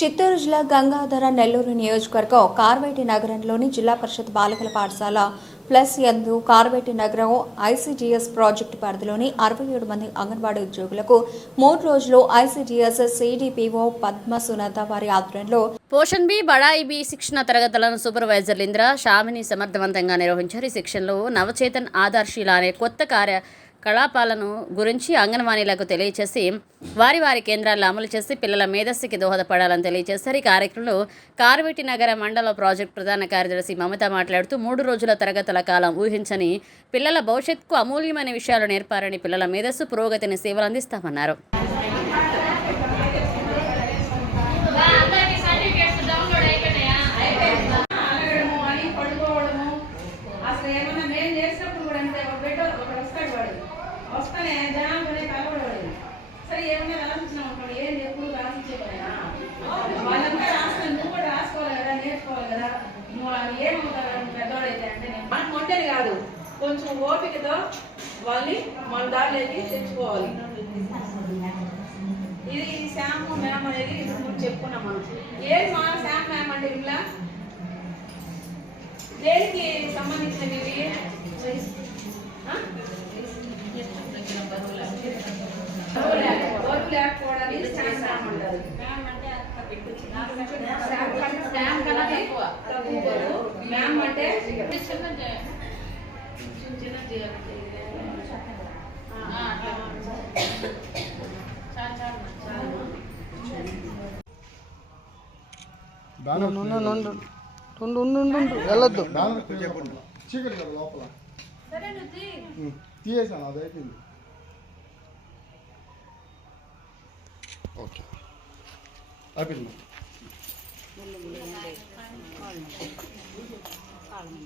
చిత్తూరు జిల్లా గంగాధర నెల్లూరు నియోజకవర్గం కార్వేటి నగరంలోని జిల్లా పరిషత్ బాలికల పాఠశాల ప్లస్ యందు కార్వేటి నగరం ఐసీడీఎస్ ప్రాజెక్టు పరిధిలోని అరవై ఏడు మంది అంగన్వాడీ ఉద్యోగులకు మూడు రోజులు ఐసీడీఎస్ సిడిపిఓ పద్మ సునత వారి ఆధ్వర్యంలో పోషన్ బి బడాయి బి శిక్షణ తరగతులను సూపర్వైజర్లు ఇంద్ర షామిని సమర్థవంతంగా నిర్వహించారు. ఈ శిక్షణలో నవచేతన్ ఆధార్శీల అనే కొత్త కార్య కళాపాలను గురించి అంగన్వాణీలకు తెలియచేసి వారి వారి కేంద్రాల్లో అమలు చేసి పిల్లల మేధస్సుకి దోహదపడాలని తెలియజేశారు ఈ కార్యక్రమంలో కార్వేటి నగర మండల ప్రాజెక్ట్ ప్రధాన కార్యదర్శి మమత మాట్లాడుతూ మూడు రోజుల తరగతుల కాలం ఊహించని పిల్లల భవిష్యత్తుకు అమూల్యమైన విషయాలు నేర్పారని పిల్లల మేధస్సు పురోగతిని సేవలు అందిస్తామన్నారు. కొంచెం ఓపికతో వాళ్ళని మన దారిలోకి తెచ్చుకోవాలి ఇది శ్యామ్ మ్యామ్ అనేది ఇప్పుడు చెప్పుకున్నాం మనం ఏది మా శ్యామ్ మ్యామ్ అంటే ఇలా దేనికి సంబంధించినవి? బరువు లేకపోవడానికి మ్యామ్ అంటారు. కన్నా తక్కువ. మ్యామ్ అంటే వెళ్ళొద్దు చీకటి కదా లోపల ఉం, తీయేసాను అది అయిపోయింది ఓకే అయిపోయింది అన్న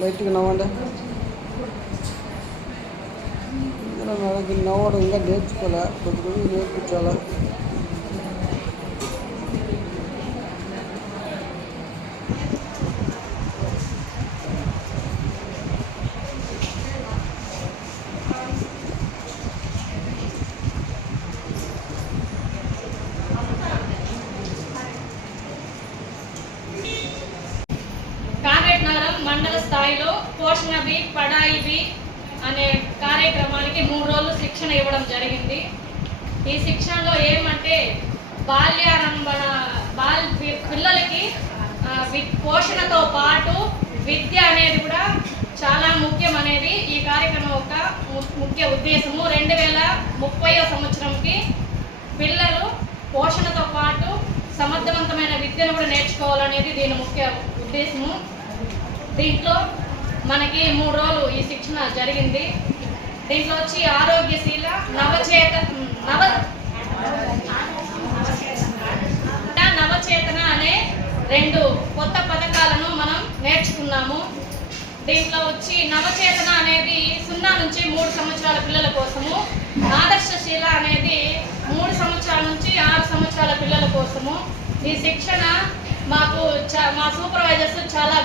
లైట్గా నవ్వండి నాకు నవ్వడం ఇంకా నేర్చుకోలే కొద్ది కొద్దిగా నేర్పించాలా మండల స్థాయిలో పోషణ బి పడాయి బి అనే కార్యక్రమానికి మూడు రోజులు శిక్షణ ఇవ్వడం జరిగింది. ఈ శిక్షణలో ఏమంటే బాల్యారంభణ బాల్ పిల్లలకి పోషణతో పాటు విద్య అనేది కూడా చాలా ముఖ్యం అనేది ఈ కార్యక్రమం యొక్క ము- ముఖ్య ఉద్దేశము. రెండు వేల ముప్పై సంవత్సరంకి పిల్లలు పోషణతో పాటు సమర్థవంతమైన విద్యను కూడా నేర్చుకోవాలనేది దీని ముఖ్య ఉద్దేశము. దీంట్లో మనకి మూడు రోజులు ఈ శిక్షణ జరిగింది. దీంట్లో వచ్చి ఆరోగ్యశీల నవచేత నవ నవచేతన అనే రెండు కొత్త పథకాలను మనం నేర్చుకున్నాము. దీంట్లో వచ్చి నవచేతన అనేది సున్నా నుంచి మూడు సంవత్సరాల పిల్లల కోసము ఆదర్శశీల అనేది మూడు సంవత్సరాల నుంచి ఆరు సంవత్సరాల పిల్లల కోసము. ఈ శిక్షణ మాకు మా సూపర్వైజర్స్ చాలా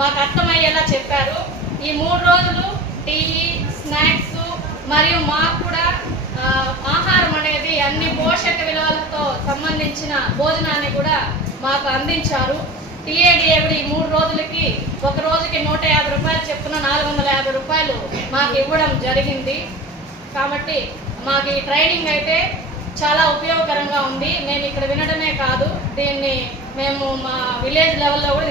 మాకు అర్థమయ్యేలా చెప్పారు. ఈ మూడు రోజులు టీ స్నాక్స్ మరియు మాకు కూడా ఆహారం అనేది అన్ని పోషక విలువలతో సంబంధించిన భోజనాన్ని కూడా మాకు అందించారు. టీఏడిఏవిడి ఈ మూడు రోజులకి ఒక రోజుకి నూట యాభై రూపాయలు చెప్పున నాలుగు వందల యాభై రూపాయలు మాకు ఇవ్వడం జరిగింది. కాబట్టి మాకు ఈ ట్రైనింగ్ అయితే చాలా ఉపయోగకరంగా ఉంది. మేము ఇక్కడ వినడమే కాదు. దీన్ని మేము మా విలేజ్ లెవెల్లో కూడా